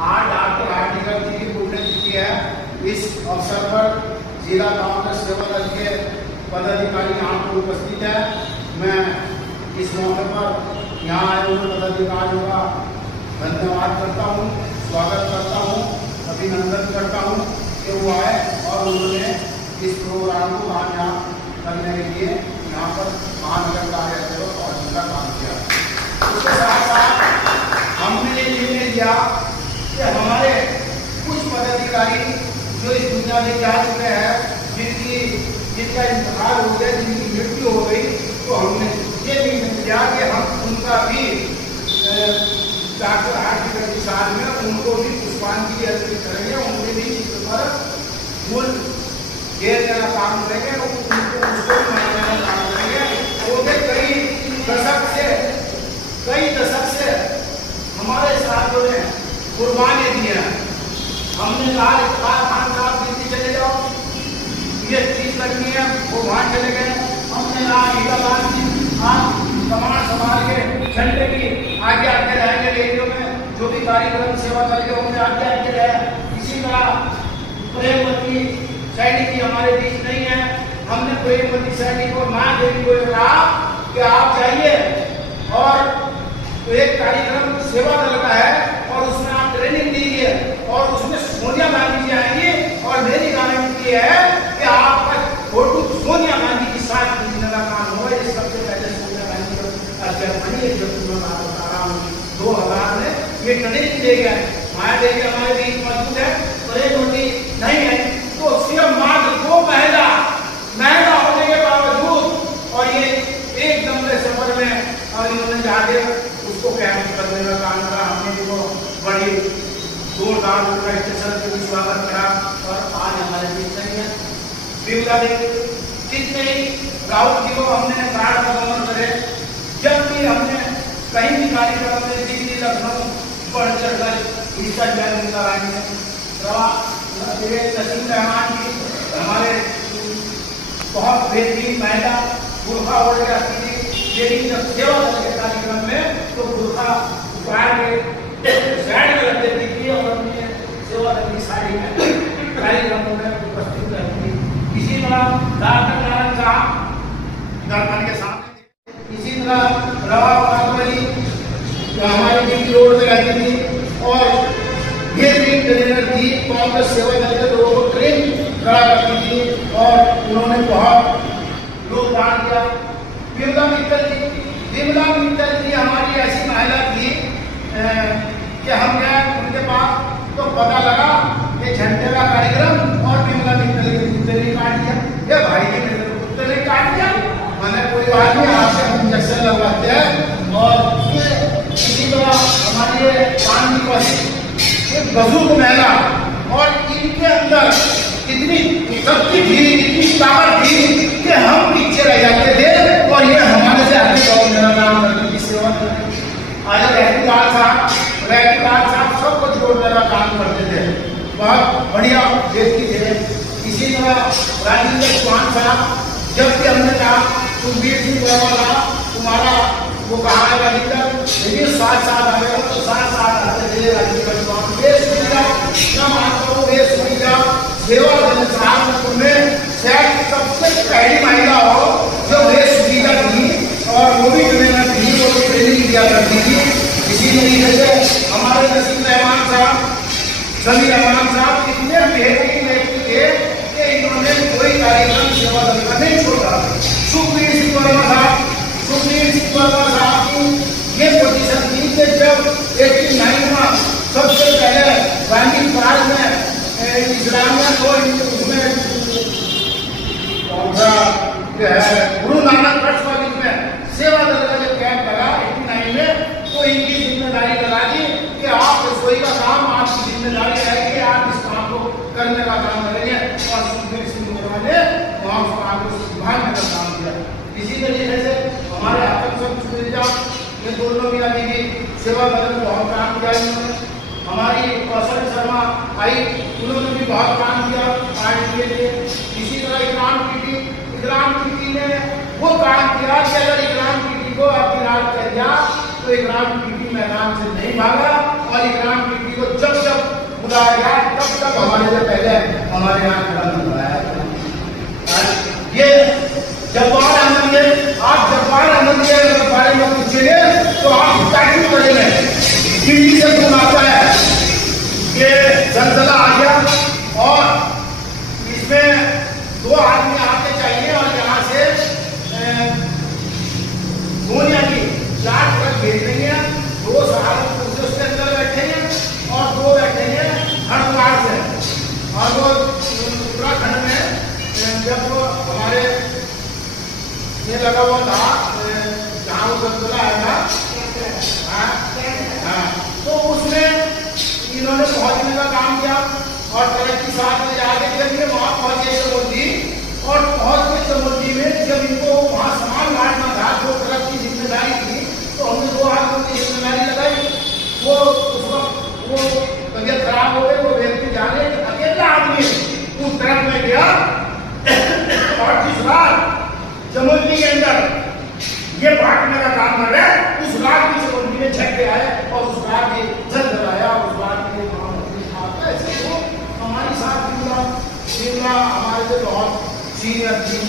आज doctor article जी की पुण्यतिथि है। इस अवसर पर जिला कांग्रेस सेवा दल के पदाधिकारी यहाँ पर उपस्थित है। मैं इस मौके पर यहाँ आए हुए पदाधिकारियों का धन्यवाद करता हूँ, स्वागत करता हूँ, अभिनंदन करता हूँ कि वो आए और उन्होंने इस प्रोग्राम को कामयाब करने के लिए यहाँ पर महानगर कार्यालय पहुँचने का काम किया। उसके साथ साथ हमने ये निर्णय लिया कि हमारे कुछ पदाधिकारी जो इस दुनिया में जा चुके हैं, जिनका इंतकाल हो गया, जिनकी मृत्यु हो गई, तो हमने ये निर्णय लिया कि हम उनका भी डॉक्टर आर्टिकल के साथ में उनको भी पुष्पांजलि अर्पित करेंगे, उनके भी चित्र पर फूल देने का काम करेंगे, उनको उसको मनाने का काम करेंगे। वो कई दशक से हमारे साथियों ने कुर्बानी दी है। हमने कहा इफ्तार खान साहब दिल्ली चले जाओ, ये चीज करनी है, वो वहां चले गए। हमने कहा हीरालाल जी आप कमान संभाल के झंडे की आगे आगे रहेंगे, रेडियो में जो भी कार्यक्रम सेवा करके होंगे आगे आगे रहे। इसी तरह प्रेमवती सैनिक जी हमारे बीच नहीं है। हमने प्रेमवती सैनिक को मां देवी को कहा कि आप जाइए और तो एक कार्यक्रम सेवा दल का है और उसमें आप ट्रेनिंग दीजिए और उसमें सोनिया गांधी जी आएंगी और मेरी गारंटी है कि आपका फोटो सोनिया गांधी के साथ खींचने का काम होगा। ये सबसे पहले सोनिया गांधी का जर्मनी जो मैं बात बता रहा हूँ 2000 में ये ट्रेनिंग दे गया। माया देवी हमारे बीच मौजूद है, प्रेमवती नहीं है, तो सिर्फ मात्र 2 महंगा होने के बावजूद और ये एक लंबे सफर में और इन्होंने जाके उसको कैंप करने का काम करा। हमने जो बड़ी जोरदार स्टेशन पे भी स्वागत करा और आज हमारे बीच नहीं है। बिमला देवी जितने ही राहुल जी को हमने कार्ड का गमन करे, जब भी हमने कहीं भी कार्यक्रम में दिल्ली लखनऊ बढ़ चढ़कर हिस्सा लिया उनका आएंगे। नसीम रहमान जी हमारे बहुत बेहतरीन महिला बुरखा ओढ़ के आती थी, लेकिन जब सेवा दल के कार्यक्रम में तो बुरखा उतार के साइड में रख देती थी और अपने सेवा दल की साड़ी में कार्यक्रमों में उपस्थित रहती थी। इसी तरह डॉक्टर नारायण साहब के सामने, इसी तरह रवा पागवली हमारे बीच रोड में रहती थी और ये ट्रेनर थी, कांग्रेस सेवा दल के लोगों को ट्रेन करा करती थी और उन्होंने बहुत योगदान दिया। विमला मित्तल जी हमारी ऐसी महिला थी कि हम गए उनके पास तो पता लगा कि झंडे का कार्यक्रम और विमला मित्तल के कुत्ते ने काट दिया। ये भाई जी मेरे कुत्ते ने काट दिया, मैंने कोई बात नहीं, आपसे हम इंजेक्शन लगवाते हैं। और इसी तरह हमारी पानी को एक बुजुर्ग महिला और इनके अंदर इतनी शक्ति थी, इतनी ताकत थी कि हम पीछे रह जाते थे और ये हमारे से आगे बहुत मेरा काम करने की सेवा करते थे। आज रहतीलाल साहब सबको जोड़ने का काम करते थे, बहुत बढ़िया व्यक्ति थे। इसी तरह राजेंद्र चौहान साहब, जब भी हमने कहा सुखबीर सिंह वर्मा तुम्हारा वो कहा है अधिकतर, लेकिन साथ आ गए तो साथ आते थे। राजेंद्र चौहान सेवा दल साहब में शायद सबसे पहली महिला हो जो वे सुविधा थी और वो भी ट्रेनर थी, वो भी ट्रेनिंग दिया करती थी। इसी तरीके से हमारे नसीम रहमान साहब इतने बेहतरीन व्यक्ति थे कि इन्होंने कोई कार्यक्रम सेवा दल का नहीं छोड़ा। सुखबीर सिंह वर्मा साहब की ये पोजीशन थी कि जब 89 में सबसे पहले गांधी पार्क में इस्लामिया को उसमें गुरु नानक ट्रस्ट कॉलेज में सेवा दल का जब कैंप लगा 89 में, तो इनकी जिम्मेदारी लगा दी कि आप रसोई का काम आपकी जिम्मेदारी रहेगी, आप इस काम को करने का काम करेंगे। और सुखबीर सिंह वर्मा ने वहाँ उस काम को संभालने का काम किया। इसी तरीके से हमारे ये दोनों भी अभी भी सेवा दल में बहुत काम किया इन्होंने। हमारी कौशल शर्मा आई, उन्होंने भी बहुत काम किया पार्टी के लिए। इसी तरह इकराम कीटी ने वो काम किया कि अगर इकराम कीटी को अपनी रात कर दिया तो इकराम कीटी मैदान से नहीं भागा और इकराम कीटी को जब पूरा आएगा तब तक हमारे से पहले हमारे यहाँ खड़ा नहीं हुआ है। ये जब्बार अहमद, ये आप जब्बार अहमद के बारे में पूछेंगे तो आप तारीफ करेंगे। दिल्ली से फोन आता है कि जलजला आ गया और इसमें 2 आदमी आते चाहिए और यहाँ से दुनिया की 4 ट्रक भेज देंगे। 2 सहारनपुर से उसके अंदर बैठेंगे और 2 बैठेंगे हरिद्वार से। और वो उत्तराखंड में जब हमारे ये लगा हुआ था जहाँ वो जलजला आएगा, तो उसमें इन्होंने पहुंचने का काम किया और ट्रक की साथ में जाके जब ये वहां पहुंचे समोदी, और पहुंच के समोदी में जब इनको वहां सामान बांटना था, जो ट्रक की जिम्मेदारी थी, तो हमने 2 आदमियों की जिम्मेदारी लगाई। वो उस वक्त वो तबियत खराब हो गई, वो व्यक्ति जाने अकेला आदमी उस ट्रक में गया और जिस रात समोदी के अंदर ये बांटने का काम कर रहे हैं, उस रात की समोदी में छक के आए और उस रात ये जलजलाया। उस रात के ऐसे तो हमारी साथ नीला हमारे से बहुत सीनियर थी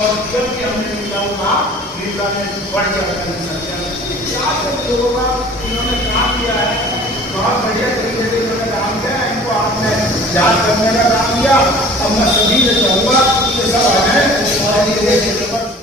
और जब भी हमने नीला हुआ, नीला ने बढ़ जाकर लोगों का इन्होंने काम किया है, बहुत बढ़िया तरीके से इन्होंने काम किया है। इनको आपने याद करने का काम किया। अब मैं सभी से कहूँगा कि सब आ जाए और